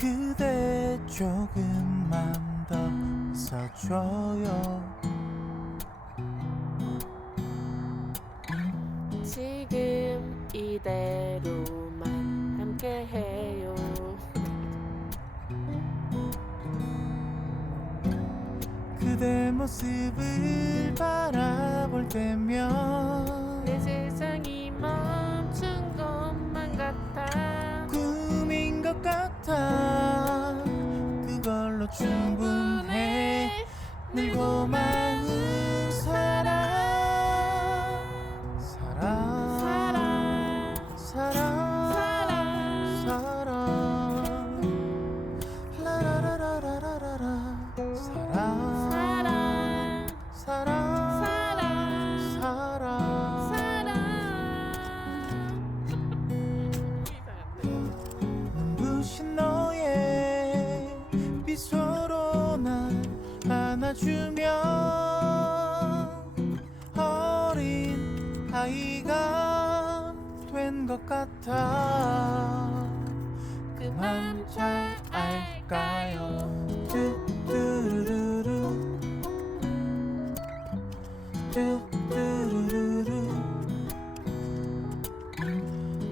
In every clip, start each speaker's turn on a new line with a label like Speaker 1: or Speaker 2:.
Speaker 1: 그대 조금만 더 있어줘요
Speaker 2: 지금 이대로만 함께해요.
Speaker 1: 그대 모습을 바라볼 때면
Speaker 2: 내 세상이 멈춘 것만 같아.
Speaker 1: 것 같아. 그걸로 충분해. 늘 고 마은 안아주면 어린 아이가 된 것 같아. 그만 잘 알까요? 뚜뚜루루루. 뚜뚜루루루.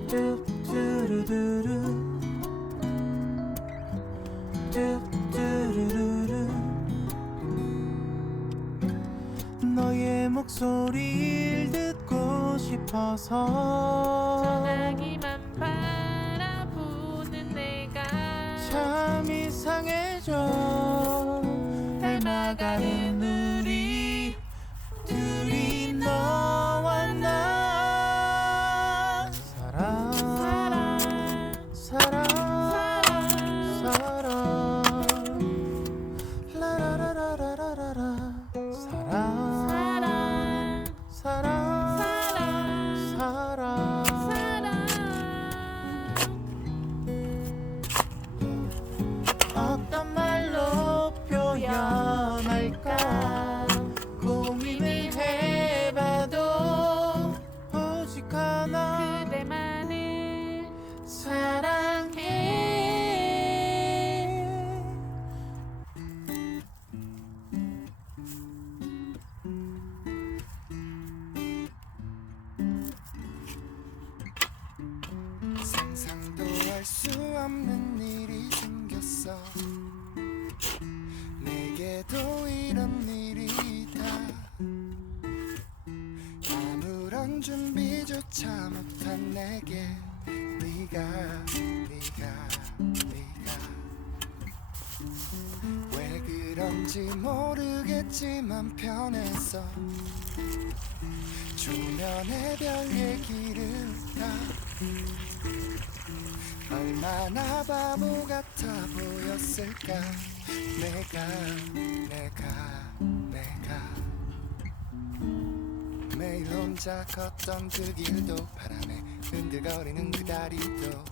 Speaker 1: 뚜 싶어서
Speaker 2: 전화기만 바라보는 내가
Speaker 1: 참 이상해져
Speaker 3: 준비조차 못한 내게 네가 네가 네가. 왜 그런지 모르겠지만 편했어 조면의 별 얘기를 다 얼마나 바보 같아 보였을까? 내가 내가 내가 매일 혼자 걷던 그 길도 바람에 흔들거리는 그 다리도.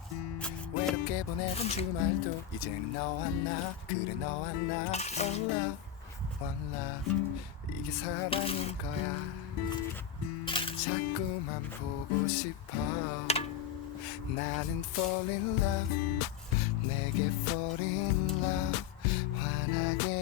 Speaker 3: 외롭게 보내던 주말도 이제는 너와 나 그래 너와 나. One love 이게 사랑인 거야. 자꾸만 보고 싶어. 나는 fall in love. 내게 fall in love. 환하게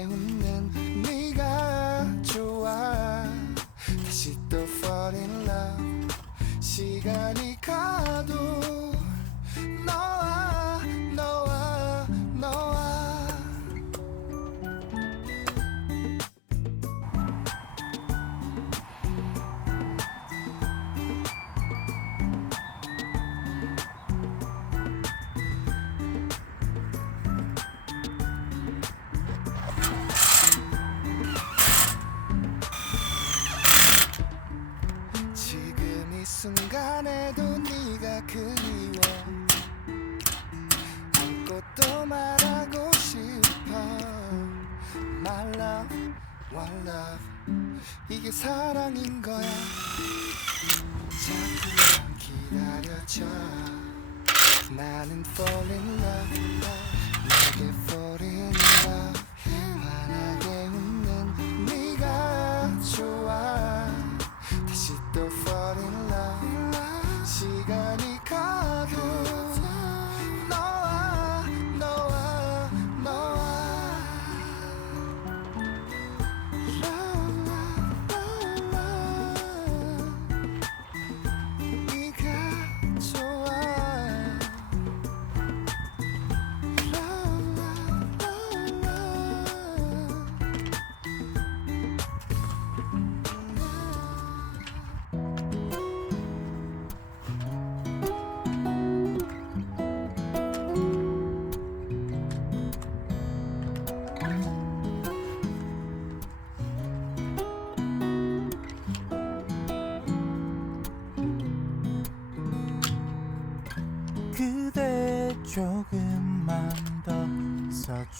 Speaker 3: 자꾸만 기다려줘 나는 fall in love 내게 fall in love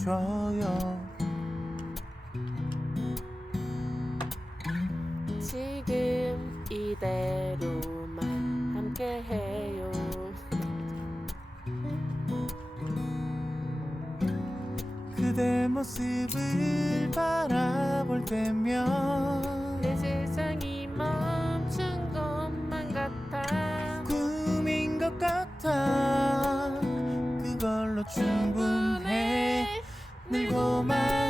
Speaker 1: 있어줘요.
Speaker 2: 지금 이대로만 함께해요.
Speaker 1: 그대 모습을 바라볼 때면
Speaker 2: 내 세상이 멈춘 것만 같아.
Speaker 1: 꿈인 것 같아. 그걸로 충분해 늘 고마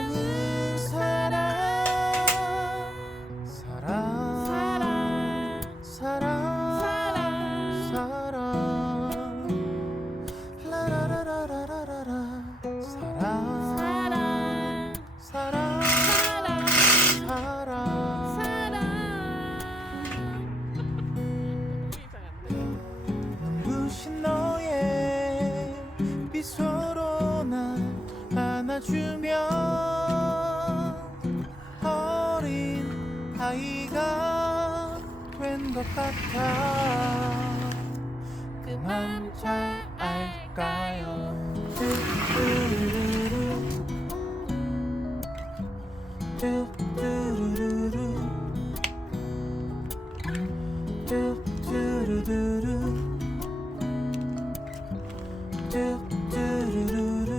Speaker 1: 것 같아 그만 잘 알까요 뚜루루루 뚜루루루 뚜루루루 뚜뚜루루루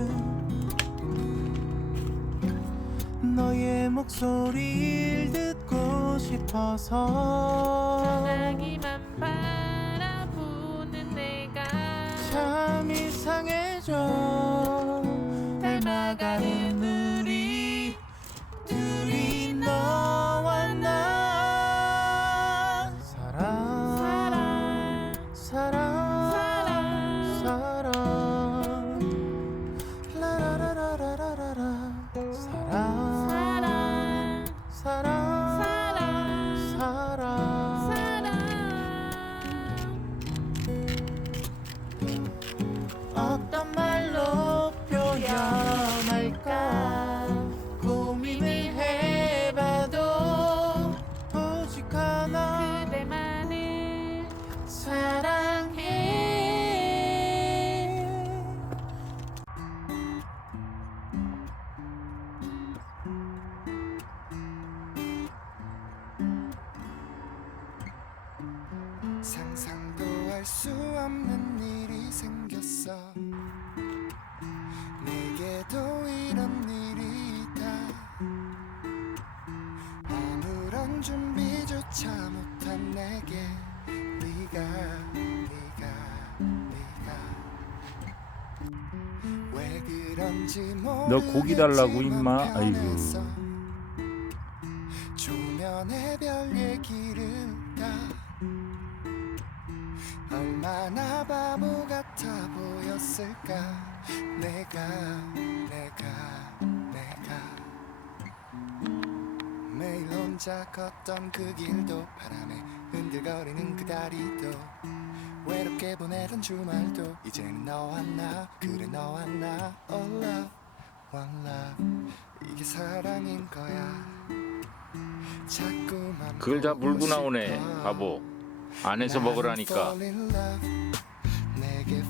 Speaker 1: 너의 목소리를 싶어서.
Speaker 2: 전화기만 바라보는 내가.
Speaker 1: 참 이상해 어떤 말로 표현할까? 고민을 해봐도 오직 하나.
Speaker 2: 그대만을
Speaker 1: 사랑해.
Speaker 3: 상상 도할수 없는 일이 생겼어 내게도 이런 일이 있다 아무런 준비조차 못한 내게 네가 네가 네가 왜 그런지
Speaker 4: 너 고기 달라고,
Speaker 3: 모르겠지만
Speaker 4: 임마. 아이고.
Speaker 3: 보였을까? 내가 내가 내가. 매일 혼자 걷던 그 길도 바람에 흔들거리는 그 다리도. 외롭게 보내던 주말도 이제는 너와 나 그래 너와 나. All love one love. 이게 사랑인 거야. 자꾸만
Speaker 4: 그걸 다 물고 나오네
Speaker 3: 싶어.
Speaker 4: 바보. 안에서 먹으라니까.
Speaker 3: 내게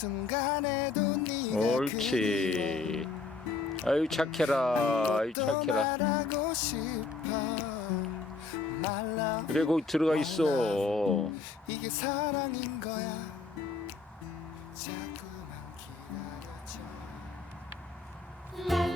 Speaker 3: 순간에도 네가
Speaker 4: 옳지. 아유 착해라. 아유 착해라. 그래 거기 들어가 있어.
Speaker 3: 이게 사랑인 거야. 자꾸만 기다려줘.